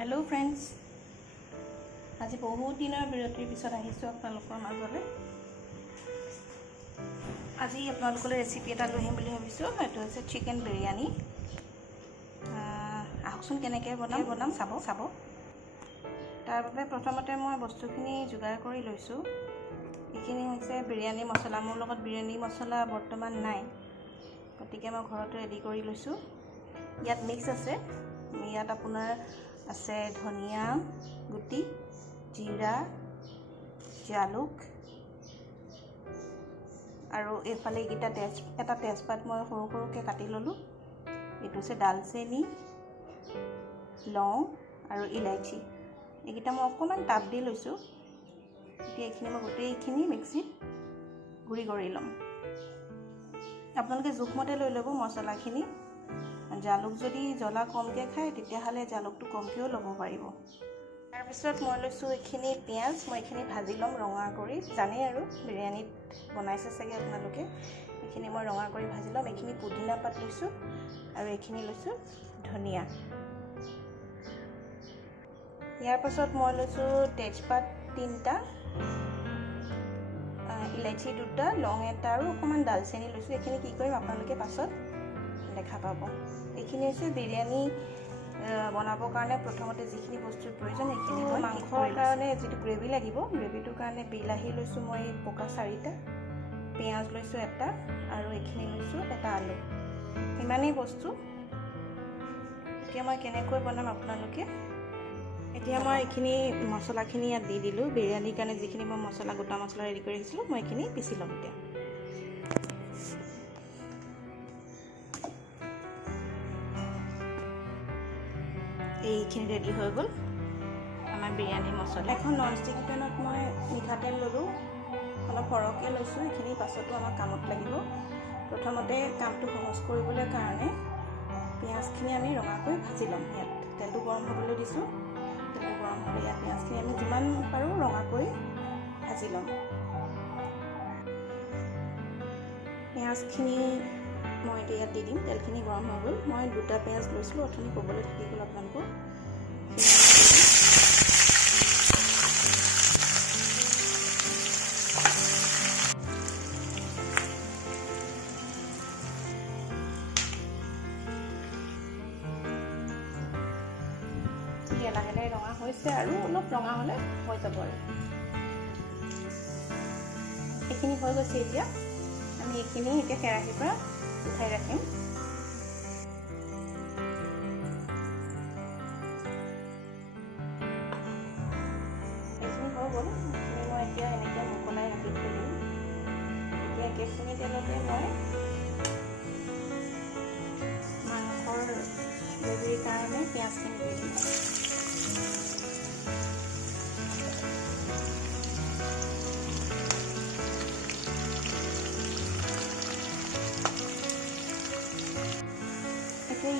Hello friends, आज बहुत दिन बिरतिर पिछत आहिছোঁ আপোনালোকৰ মাজলৈ। আজি আপোনালোকলৈ ৰেচিপি এটা লৈ আহিম বুলি ভাবিছোঁ। এইটো হৈছে চিকেন বিৰিয়ানি। আহকচোন কেনেকৈ বনাম চাব। তাৰ বাবে প্ৰথমতে মই বস্তুখিনি যোগাৰ কৰি লৈছোঁ। এইখিনি হৈছে বিৰিয়ানি মছলা। মোৰ লগত বিৰিয়ানি মছলা বৰ্তমান নাই, গতিকে মই ঘৰতে ৰেডি কৰি লৈছোঁ। ইয়াত মিক্স আছে। ইয়াত আপোনাৰ আছে ধনিয়া গুটি, জিৰা, জালুক আৰু এইফালে এইকেইটা এটা তেজপাত মই সৰু সৰুকৈ কাটি ল'লোঁ। এইটো হৈছে ডালচেনি, লং আৰু ইলাইচি। এইকেইটা মই অকণমান তাপ দি লৈছোঁ। এতিয়া এইখিনি মই গোটেইখিনি মিক্সিত গুড়ি কৰি ল'ম। আপোনালোকে জোখমতে লৈ ল'ব মছলাখিনি। জালুক যদি জ্বলা কমকৈ খায় তেতিয়াহ'লে জালুকটো কমকৈও ল'ব পাৰিব। তাৰপিছত মই লৈছোঁ এইখিনি পিঁয়াজ। মই এইখিনি ভাজি ল'ম ৰঙা কৰি। জানেই আৰু বিৰিয়ানীত বনাইছে চাগে আপোনালোকে। এইখিনি মই ৰঙা কৰি ভাজি ল'ম। এইখিনি পুদিনা পাত লৈছোঁ আৰু এইখিনি লৈছোঁ ধনিয়া। ইয়াৰ পাছত মই লৈছোঁ তেজপাত 3টা, ইলাইচি 2টা, লং 1টা আৰু অকণমান ডালচেনি লৈছোঁ। এইখিনি কি কৰিম আপোনালোকে পাছত দেখা পাব। এইখিনি হৈছে বিৰিয়ানী বনাবৰ কাৰণে প্ৰথমতে যিখিনি বস্তুৰ প্ৰয়োজন সেইখিনি মই মাংসৰ কাৰণে যিটো গ্ৰেভি লাগিব, গ্ৰেভিটোৰ কাৰণে বিলাহী লৈছোঁ মই পকা 4টা, পিঁয়াজ লৈছোঁ 1টা আৰু এইখিনি লৈছোঁ এটা আলু। ইমানেই বস্তু। এতিয়া মই কেনেকৈ বনাম আপোনালোকে। এতিয়া মই এইখিনি মছলাখিনি ইয়াত দি দিলোঁ। বিৰিয়ানীৰ কাৰণে যিখিনি মই গোটা মছলা ৰেডি কৰি ৰাখিছিলোঁ মই এইখিনি পিচি ল'ম। এতিয়া এইখিনি ৰেডি হৈ গ'ল আমাৰ বিৰিয়ানী মছলা। এখন ননষ্টিক পেনত মই মিঠাতেল ল'লোঁ, অলপ সৰহকৈ লৈছোঁ। এইখিনি পাছতো আমাৰ কামত লাগিব। প্ৰথমতে কামটো সহজ কৰিবলৈ কাৰণে পিঁয়াজখিনি আমি ৰঙাকৈ ভাজি ল'ম। ইয়াত তেলটো গৰম হ'বলৈ দিছোঁ। তেলটো গৰম হ'লে ইয়াত পিঁয়াজখিনি আমি যিমান পাৰোঁ ৰঙাকৈ ভাজি ল'ম। পিঁয়াজখিনি মই এতিয়া ইয়াত দি দিম। তেলখিনি গৰম হৈ গ'ল। মই 2টা পিঁয়াজ লৈছিলোঁ, অথনি ক'বলৈ থাকি গ'ল আপোনালোকক। লাহে লাহে ৰঙা হৈছে আৰু অলপ ৰঙা হ'লে হৈ যাব আৰু। এইখিনি হৈ গৈছে। এতিয়া আমি এইখিনি কেৰাহীৰ পৰা উঠাই ৰাখিম। এইখিনি হৈ গ'ল। এইখিনি মই এতিয়া এনেকৈ মোকলাই ৰাখি থৈ দিম। এতিয়া একেখিনি তেলতে মই মাংসৰ গ্ৰেভিৰ কাৰণে পিঁয়াজখিনি দি দিম।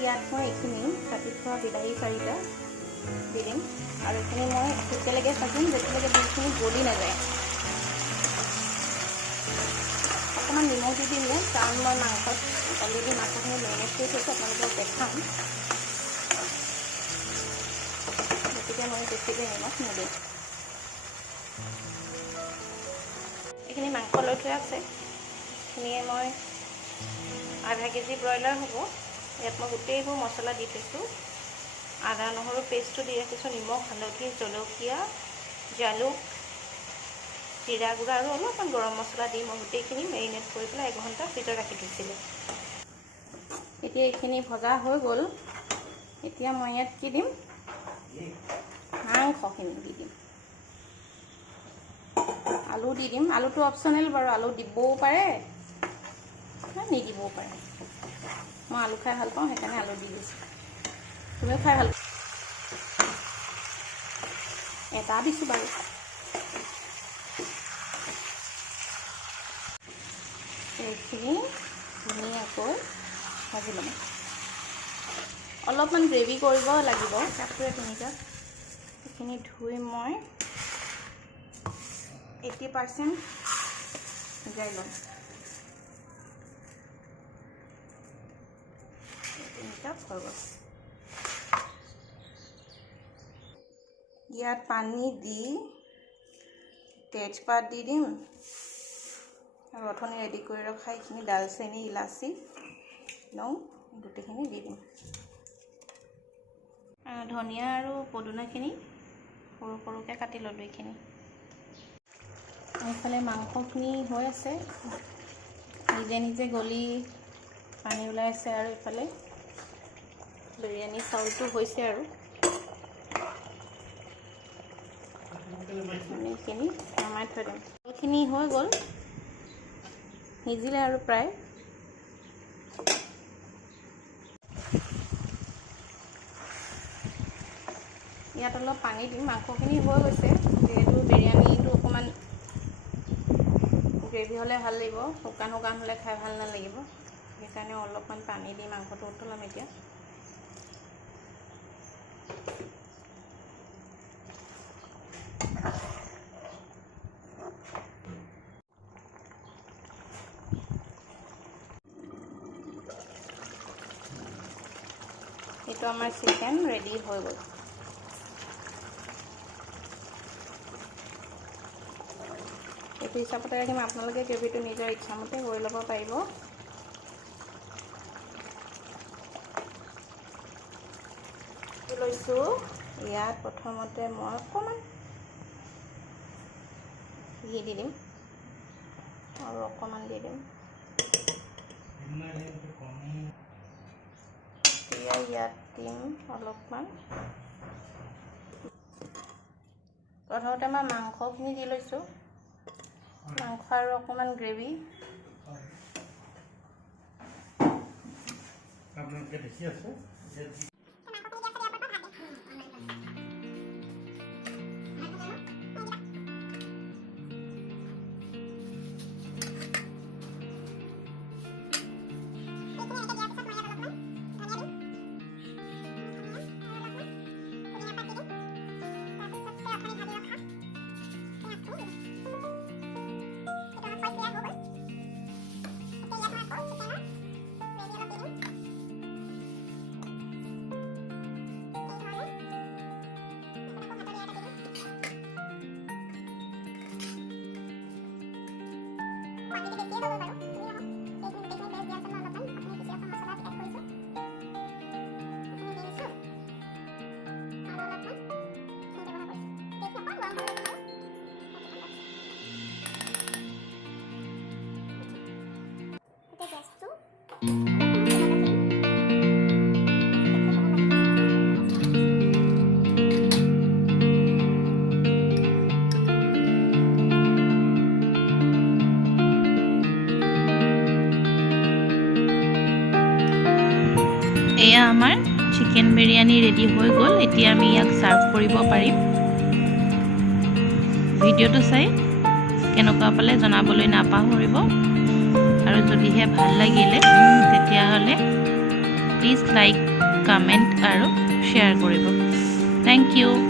ইয়াত মই এইখিনি কাটি থোৱা বিলাহী 4টা দি দিম আৰু এইখিনি মই তেতিয়ালৈকে ভাজিম যেতিয়ালৈকে এইখিনি গলি নাযায়। অকণমান নিমখ দি দিম ইয়াত, কাৰণ মই মাংসত অলৰেডি মাংসখিনি মেৰিনেট কৰি থৈছোঁ, আপোনালোকক দেখাম। গতিকে মই বেছিকৈ নিমখ নিদিওঁ। এইখিনি মাংস লৈ থোৱা আছে। এইখিনিয়ে মই আধা কেজি ব্ৰইলাৰ হ'ব। ইয়াত মই গোটেইবোৰ মছলা দি থৈছোঁ। আদা নহৰু পেষ্টটো দি ৰাখিছোঁ, নিমখ, হালধি, জলকীয়া, জালুক, জিৰা গুড়া আৰু অলপমান গৰম মছলা দি মই গোটেইখিনি মেৰিনেট কৰি পেলাই 1 ঘণ্টা ভিতৰত ৰাখি থৈছিলোঁ। এতিয়া এইখিনি ভজা হৈ গ'ল। এতিয়া মই ইয়াত কি দিম, মাংসখিনি দি দিম। আলু দি দিম। আলুটো অপশ্যনেল বাৰু, আলু দিবও পাৰে নিদিবও পাৰে। মই আলু খাই ভাল পাওঁ, সেইকাৰণে আলু দি দিছোঁ। তুমিও খাই ভাল পোৱা? এটা দিছোঁ বাৰু। এইখিনি ধুনীয়াকৈ ভাজি ল'ম। অলপমান গ্ৰেভি কৰিব লাগিব। কাপোৰে 3টা এইখিনি ধুই মই 80% সিজাই ল'ম। 3 কাপ হৈ গ'ল। ইয়াত পানী দি তেজপাত দি দিম আৰু অথনি ৰেডি কৰি ৰখা এইখিনি দালচেনি ইলাচি লং গোটেইখিনি দি দিম ধনিয়া আৰু পদুনাখিনি সৰু সৰুকৈ কাটি ল'লোঁ এইখিনি এইফালে মাংসখিনি হৈ আছে নিজে নিজে গলি পানী ওলাই আছে আৰু এইফালে বিৰিয়ানী চাউলটো হৈছে আৰু এইখিনি নমাই থৈ দিম এইখিনি হৈ গ'ল সিজিলে আৰু প্ৰায় ইয়াত অলপ পানী দিম মাংসখিনি হৈ গৈছে যিহেতু বিৰিয়ানীটো অকণমান গ্ৰেভি হ'লে ভাল লাগিব শুকান শুকান হ'লে খাই ভাল নালাগিব সেইকাৰণে অলপমান পানী দি মাংসটো উতলাম এতিয়া এইটো আমাৰ চিকেন ৰেডি হৈ গ'ল এইটো হিচাপতে ৰাখিম আপোনালোকে গ্ৰেভিটো নিজৰ ইচ্ছামতে কৰি ল'ব পাৰিব লৈছোঁ ইয়াত প্ৰথমতে মই অকণমান ঘি দি দিম আৰু অকণমান দি দিম এতিয়া ইয়াত দিম অলপমান প্ৰথমতে মই মাংসখিনি দি লৈছোঁ মাংস আৰু অকণমান গ্ৰেভি আপোনালোকে দেখি আছে এয়া আমাৰ চিকেন বিৰিয়ানী ৰেডি হৈ গ'ল এতিয়া আমি ইয়াক সাৰ্ভ কৰিব পাৰিম ভিডিঅ'টো চাই কেনেকুৱা পালে জনাবলৈ নাপাহৰিব আৰু যদিহে ভাল লাগিলে তেতিয়াহ'লে প্লিজ লাইক কমেণ্ট আৰু শ্বেয়াৰ কৰিব থ্যাংক ইউ